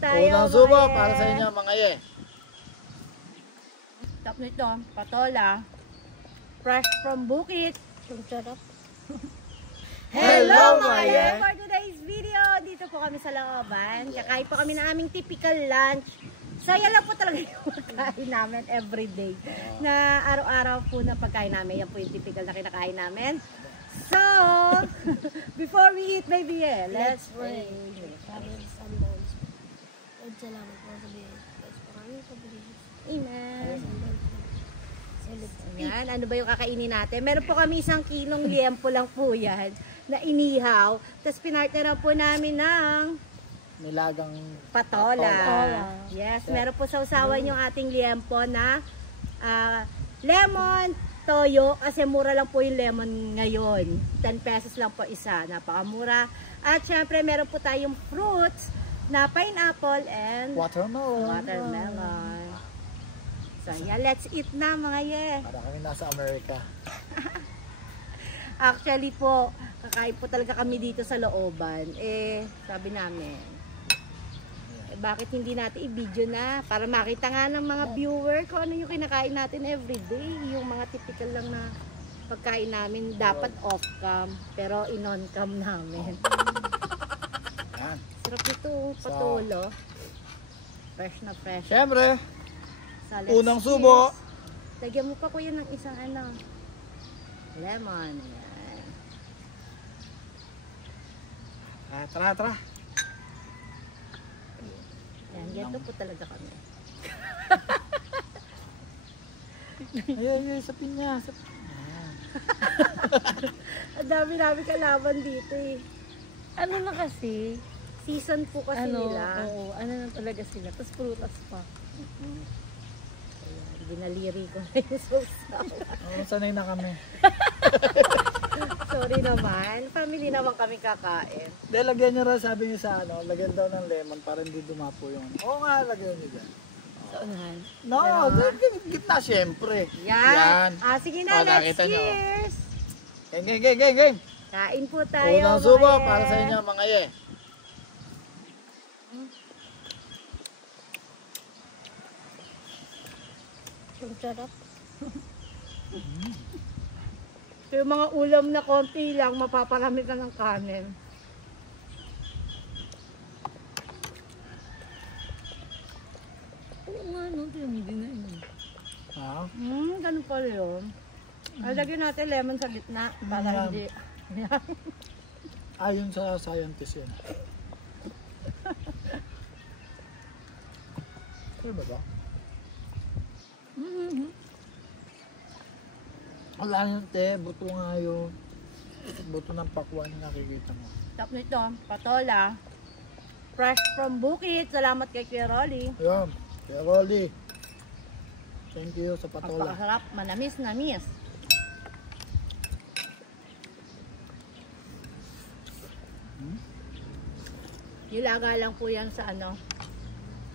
tayo. Unang subo para sa inyo mga ye. Top nito, patola. Fresh from bukid. Ang sarap. Hello mga ye! For today's video, dito po kami sa looban. Kakain po kami ng aming typical lunch. Saya lang po talaga yung pagkain namin everyday. Na araw-araw po na pagkain namin. Yan po yung typical na kinakain namin. So, before we eat, baby, let's pray. Salamat po sa biyaya. Maraming pabilis. Amen. Ayan, ano ba yung kakainin natin? Meron po kami 1 kilong liempo lang po yan na inihaw. Tapos pinartneran po namin ng Nilagang patola. Yes, meron po sa usawan yung ating liempo na lemon toyo kasi mura lang po yung lemon ngayon. 10 pesos lang po isa. Napakamura. At syempre meron po tayong fruits na pineapple and watermelon. So yeah, let's eat na mga ye. Para kami nasa Amerika. Actually po, kakain po talaga kami dito sa looban. Sabi namin, bakit hindi natin i-video na para makita nga ng mga viewer kung ano yung kinakain natin everyday. Yung mga typical lang na pagkain namin dapat off-cam, pero in-on-cam namin. Yan. Sarap ito, patolo. Fresh na fresh. Siyempre, So, unang subo. Lagyan mo pa kuya ng isang lemon. Yan. Tara. Yan, ganito po talaga kami. Ay, sa pinya. Ang dami kalaban dito eh. Ano na kasi? Season po kasi nila. Oo, ano na talaga sila. Tapos prutas pa. Ayan, binaliri ko na yung sausaw. Sanay na kami. Sorry naman. Family naman kami kakain. Dahil lagyan nyo rin, sabi nyo sa lagyan daw ng lemon para hindi dumapo yung Oo nga, lagyan nyo dyan. Sa unahan. No, gitna syempre. Yan. Sige na, let's nakita nyo. cheers. Gang. Kain po tayo. Unang subo mga para sa inyo mga ye. Ang sarap. So, yung mga ulam na konti lang, mapaparami ka ng kanin. Oo nga, no? Ito yung hindi na yun. Ha? Ganun pala yun. Lagyan natin lemon sa gitna para hindi. Ayon sa scientist yun. Ano ba ba? Wala nang te, buto nga yun. Buto ng pakwan nakikita mo. Top nito, patola. Fresh from bukid. Salamat kay Kuya Rolly. Ayan, Kuya Rolly. Thank you sa patola. Pagpakasarap, manamis-namis. Nilaga lang po yan sa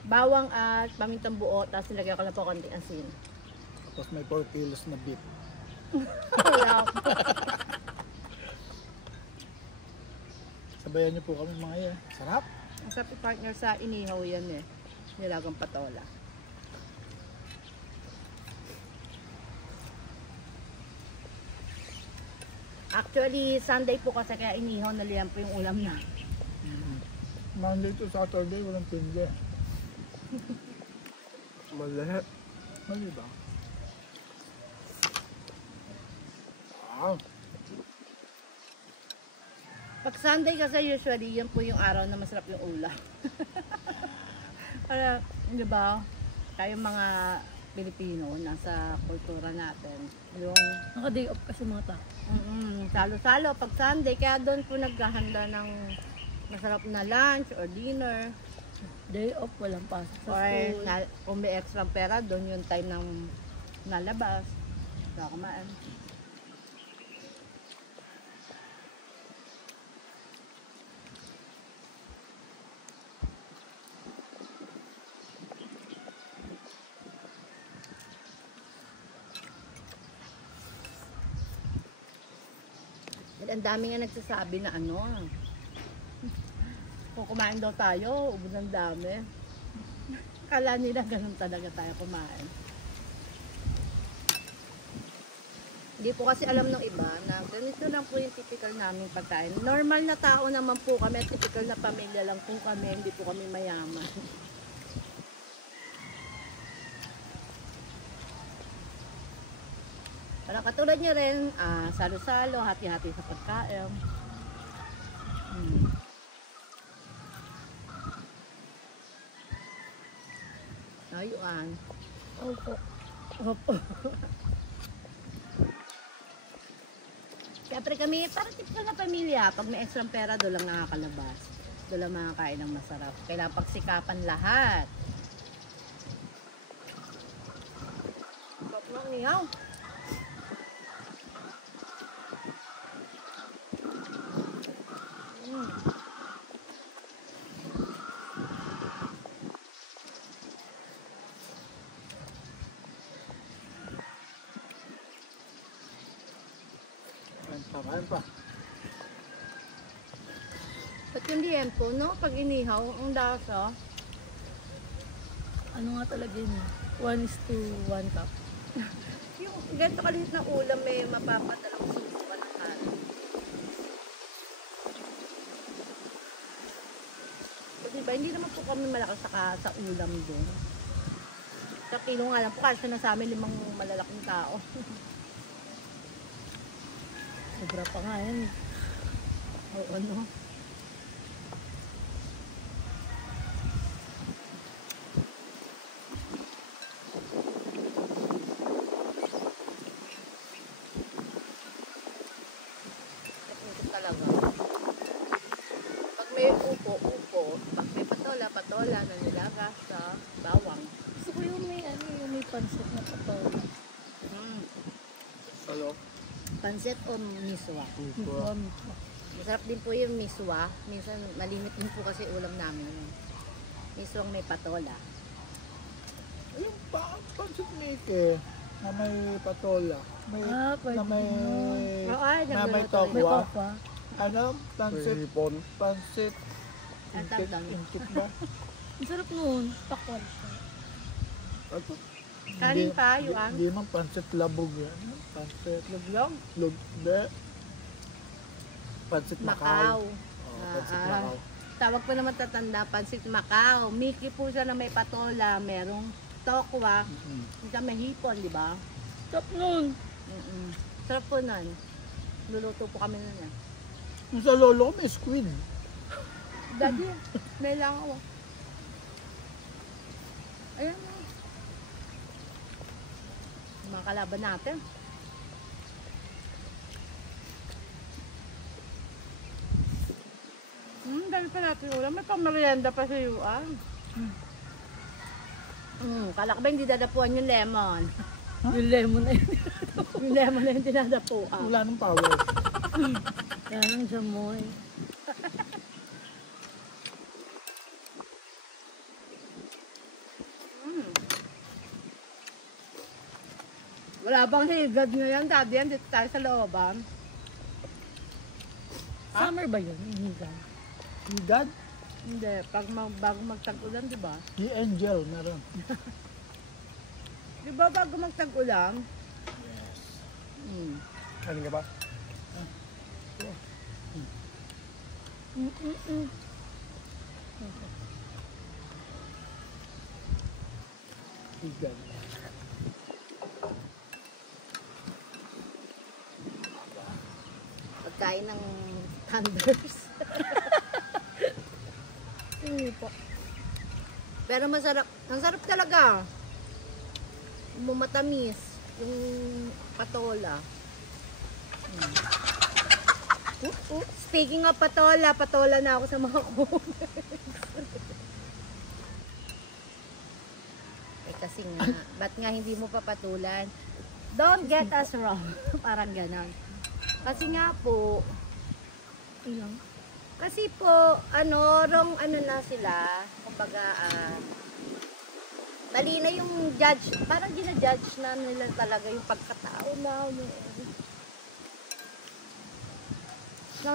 bawang at pamintang buo, tapos nilagyan ko lang po konting asin. Tapos may 4 kilos na beef. Wala. Sabayan niyo po kami mga yan. Sarap. Ang sarap partner sa inihaw yan nilagang patola. Actually, Sunday po kasi kaya inihaw na liyan po yung ulam na. Monday to Saturday, walang tindi. Mali ba? Wow. Pag Sunday kasi usually, yan po yung araw na masarap yung ulam. Para, di ba, tayo mga Pilipino, nasa kultura natin. Yung Naka-day off kasi mga tao. salo-salo pag Sunday, kaya doon po naghahanda ng masarap na lunch or dinner. Day off, walang pasok sa Or school. kung may extra pera, doon yung time ng nalabas. Kumain. Ang dami nga nagsasabi na Kung kumain daw tayo, ubod ng dami. Kala nila ganun talaga tayo kumain. Hindi po kasi alam ng iba na ganito lang po yung typical namin pagkain. Normal na tao naman po kami, typical na pamilya lang po kami, hindi po kami mayaman. Parang katulad niya rin, salo-salo, hati-hati sa pagkain. Ayun. Opo. Opo. Siyempre kami, parang typical na pamilya. Pag may extra pera, doon lang nakakalabas. Doon lang makakain ng masarap. Kailangan pagsikapan lahat. Sarap ng ihaw. Kain pa. Ba't yung liempo, no? Pag inihaw, ang lasa. Ano nga talaga yun? 1:1 cup. Yung ganito kaliit na ulam, may mapapadalang susukan ng kanin. So, diba, hindi naman po kami malakas sa ulam doon. Sa kilo nga lang po, kasi na sa amin 5 malalaking tao. Sobra pa nga yan. Oo, no? Ito talaga. Pag may upo, pag may patola na nilaga sa bawang. Gusto ko yung may, yung may pansit na patola. Hello. Pansit o miswa? Upo. Masarap din po yung miswa. Minsan malimit din po kasi ulam namin. Miswang may patola. Yung pancit Mickey na may patola. May, Pwede na may, Oo, ay, na may nagluluto May tokwa. papa. Ano? Pancit. Pancit. Ang tawag Inkit ba? Ang sarap nun. Pakwal siya. Ano? Kanin pa, Hindi- yuan. Hindi man pancit labog yan. Pancit Luglog. lugbe. Pancit Macau. Macau. Oh, pancit Ah, Macau. Tawag po naman tatanda, pansit Macau. Mickey po siya na may patola, merong tokwa, minsan may hipon, di ba? Sarap nun. Sarap po nun. Luluto po kami nun. Yung sa lolo ko may squid. Daddy, may lang ako. Ayan na. Mga kalaban natin. Dami pa natin ulam. May pamarienda pa sa yuan. Kala ko ba hindi dadapuan yung lemon? Yung lemon na yun. Yung lemon na yung dinadapuan. Wala nang power. Yan ang jamoy. Wala bang higad ngayon, Daddy? Dito tayo sa looban. Summer ba yun? Hinigan. Higad? Hindi, bago magtag-ulan, di ba? The angel meron. Di ba bago magtag-ulan? Yes. Kanin ka ba? Higad. Pagkain ng thunders. Hindi po. Pero masarap. Ang sarap talaga. Matamis. Yung patola. Speaking of patola, patola na ako sa mga kasi nga, ba't nga hindi mo papatulan? Don't get us wrong. Parang ganon. Kasi nga po, Ilang? kasi po, wrong na sila, kumbaga, mali na yung judge, parang gina-judge na nila talaga yung pagkatao na,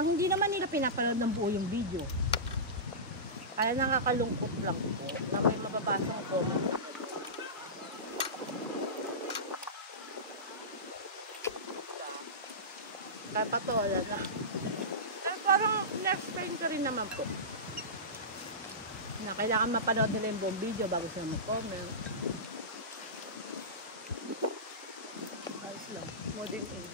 hindi naman nila pinapanood ng buo yung video. Kaya nakakalungkot lang po na may mababasang comment. Kaya patola na. Ay, parang na-explain ko rin naman po. Na kailangan mapanood nila yung buong video bago sila mag-comment. Ayos lang. Modern age.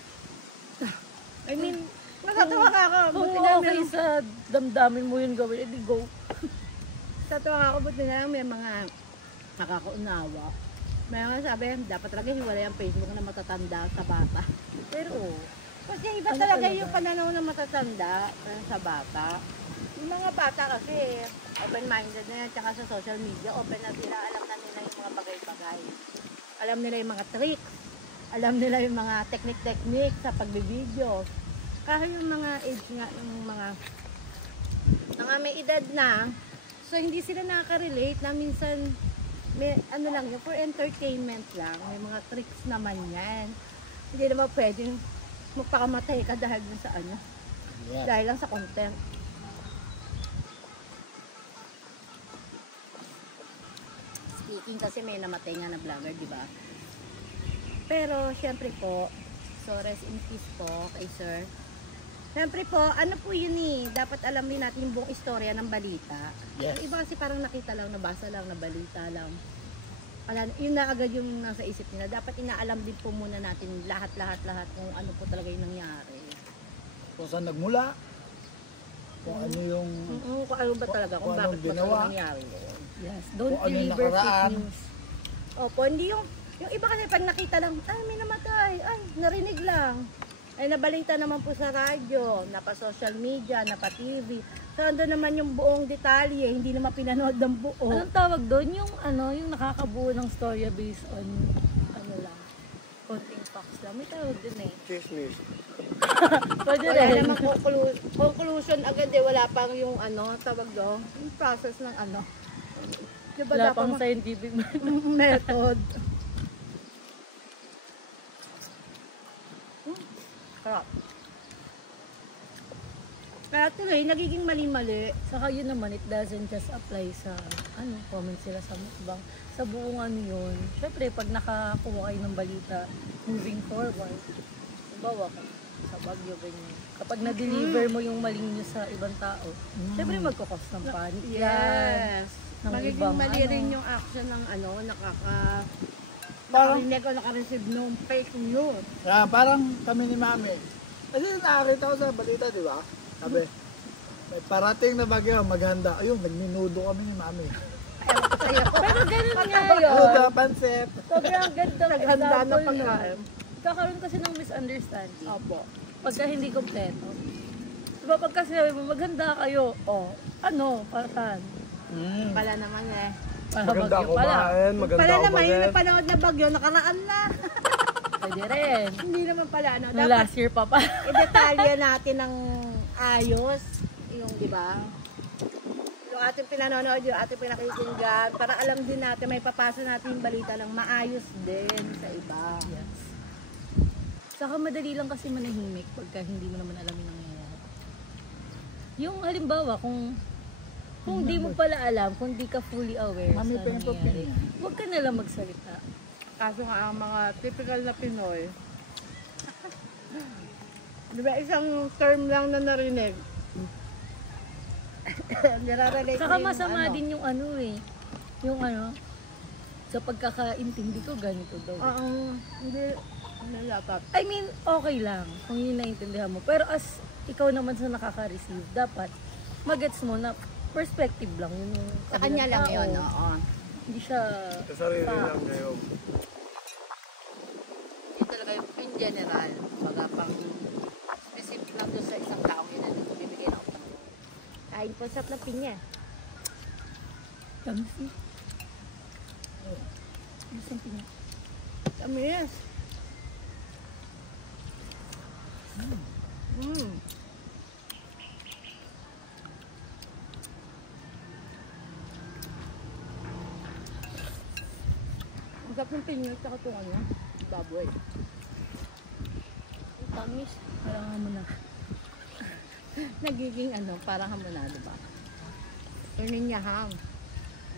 I mean, natatawa ka ako. Buti na okay sa damdamin mo yun gawin. Edi go. Natatawa ako. Buti na lang may mga nakakaunawa. May mga sabi, dapat talaga hiwalay ang Facebook na matatanda sa bata. Pero, kasi iba talaga yung pananaw na matatanda sa bata. Yung mga bata kasi, open-minded na yan, tsaka sa social media, open na sila, alam na nila yung mga bagay-bagay. Alam nila yung mga tricks. Alam nila yung mga technique sa pagbibideo. Kahit yung mga age nga, yung mga may edad na, so hindi sila nakaka-relate na minsan, may, ano lang yun, for entertainment lang. May mga tricks naman yan. Hindi naman pwedeng magpakamatay ka dahil dun sa ano. Yes. Dahil lang sa content. Speaking kasi may namatay nga na vlogger, di ba? Pero, syempre po, so rest in peace po kay sir. Syempre po, ano po yun eh, dapat alam din natin yung buong istorya ng balita. Yes. Yung iba kasi parang nakita lang, nabasa lang, nabalita lang. Yun na agad yung nasa isip nila. Dapat inaalam din po muna natin lahat kung ano po talaga yung nangyari. Kung saan nagmula, kung ano yung... Kung ano ba talaga, kung bakit ba talaga nangyari yun. Yes, don't kung ano yung deliver fake nakaraan. news. Opo, hindi yung iba kasi pag nakita lang, ay may namatay, ay narinig lang. Ay nabalita naman po sa radyo, napa social media, napa TV. So ando naman yung buong detalye, hindi naman pinanood ng buo. Anong tawag doon? Yung ano, yung nakakabuo ng storya based on ano lang, konting facts lang. May tawag doon eh. Chismis. Pwede Wala rin. namang conclusion agad eh, wala pang yung ano, tawag doon, yung process ng ano. Diba Wala dapat pang scientific method. Sarap. Kaya tuloy, nagiging mali-mali. Saka yun naman, it doesn't just apply sa ano, comment sila sa mukbang. Sa buong ano yun. Siyempre, pag nakakuha kayo ng balita, moving forward, bawa ka sa Bagyo, ganyan. Kapag na-deliver mo yung maling news sa ibang tao, siyempre magkakos ng panic. Yes. Ng Magiging ibang mali ano. rin yung action ng ano, nakarinig o nakareceive ng fake news. Parang kami ni Mami. Kasi nakakita ko sa balita, di ba? Sabi, may parating na bagyo, maganda. Ayun, nagminudo kami ni Mami. Pero ganun nga yun. Nudo, pansip. Sobrang ganda ng Naghanda na example pagkain. yun. Kakaroon kasi ng misunderstanding. Opo. Pagka hindi kompleto. Diba pagka sinabi mo, maganda kayo, ano, para saan? Pala naman eh. Para Maganda bagyo pala. kumain, maganda Pala naman yung umalis. napanood na bagyo, nakaraan na. Pwede rin. Hindi naman pala, ano. No, Dapat last year pa pa. i-detalya natin ng ayos. Yung, di ba? Yung ating pinanonood, yung ating pinakikinggan, para alam din natin, may papasa natin yung balita ng maayos din sa iba. Yes. Saka madali lang kasi manahimik pagka hindi mo naman alam yung nangyayari. Yung halimbawa, kung di mo pala alam, kung di ka fully aware Mami, sa pento, nangyayari, pento. huwag ka nalang magsalita. Kaso nga ang mga typical na Pinoy, di ba isang term lang na narinig? Nirarelate Saka na yung masama ano. din yung ano eh. Yung ano, sa pagkakaintindi ko, ganito daw. Hindi dapat. I mean, okay lang kung yun naiintindihan mo. Pero as ikaw naman sa nakaka-receive, dapat magets mo na perspective lang yun. Yung Sa kanya lang tao. yun, oo. Hindi siya Sa sarili lang ngayon. Hindi talaga yung in general, baga pang specific lang doon sa isang taong yun na nagbibigay ng opinion. Kain po sa pinya. Tamis eh. Isang pinya. Tamis. Ang sarap ng pinya, tsaka itong ano, baboy. Tamis. Parang mo na. Nagiging ano, parang hamonado ba? Pininyahan.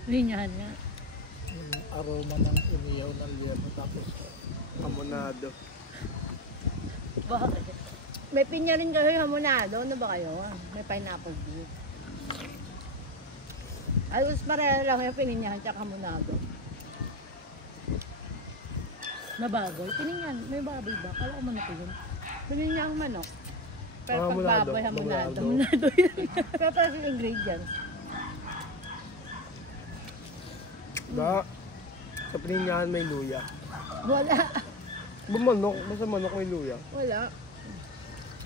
Linyahan nga. Yung aroma ng umiyaw ng liempo tapos Hamonado. Bakit? May pinya rin kayo hamonado. Ano ba kayo? May pineapple beef. Ay, mas marala lang yung pininyahan tsaka hamonado. Nababoy? Pininyan. May baboy ba? Kala ko manok yun. Pininyahang manok. Pero pag Hamonado, baboy, hamonado. Hamonado yun. Pero parang yung ingredients. Ba? Sa pininyahan may luya. Wala. Ba manok? Basta manok may luya. Wala.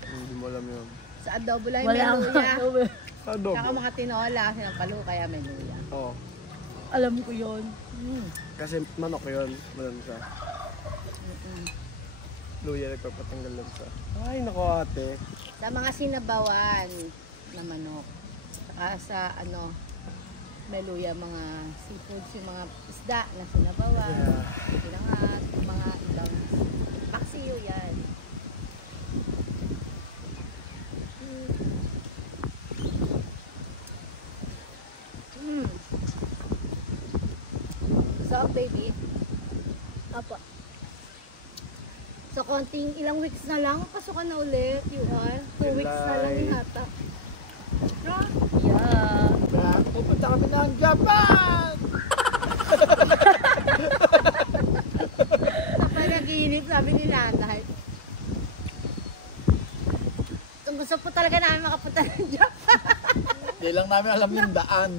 Hindi mo alam yun. Sa adobo lang yung Wala may luya. nga. Sa adobo. Tsaka mga tinola, sinampalo, kaya may luya. Oo. Alam ko yun. Kasi manok yun. Malansa. Luya nagpapatanggal lang sa. Ay, nako ate. Sa mga sinabawan na manok. Saka sa ano, may luya, mga seafoods, yung mga isda na sinabawan. Yeah. Pilangat, mga ibang paksiyo yan. So, baby. Apa. So, konting ilang weeks na lang, pasukan na ulit. Yun. 2 weeks na lang July. yata. Ah, Yeah. kaya pupunta kami ng Japan! sa panaginip, sabi ni nanay. Kung gusto po talaga namin makapunta ng Japan. Hindi lang namin alam yung daan.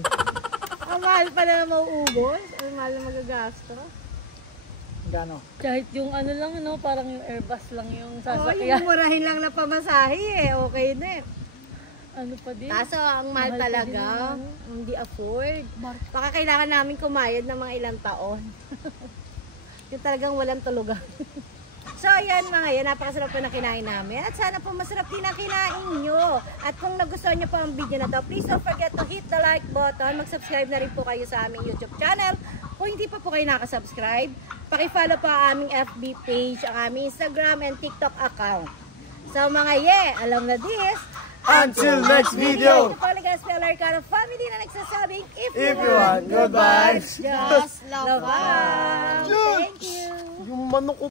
Ang mahal pa na mauubos. Ang mahal na magagasto. Gano? Kahit yung ano lang, ano, parang yung Airbus lang yung Oo, sasakyan. yung murahin lang na pamasahe eh. Okay na eh. Ano pa din? Kaso ang mahal Mahal pa talaga. din ang ano. Hindi afford. Baka kailangan namin kumayad ng mga ilang taon. Yung talagang walang tulugan. So ayan mga yan, napakasarap po na kinain namin. At sana po masarap din ang kinain nyo. At kung nagustuhan nyo po ang video na to, please don't forget to hit the like button. Mag-subscribe na rin po kayo sa aming YouTube channel. Kung hindi pa po kayo nakasubscribe, paki-follow po ang aming FB page, ang aming Instagram and TikTok account. So mga alam na this. Until next video. Ito po Ligas Peller Cara family na nagsasabing, if If you want good vibes, just love us. Thank you. yung manok ko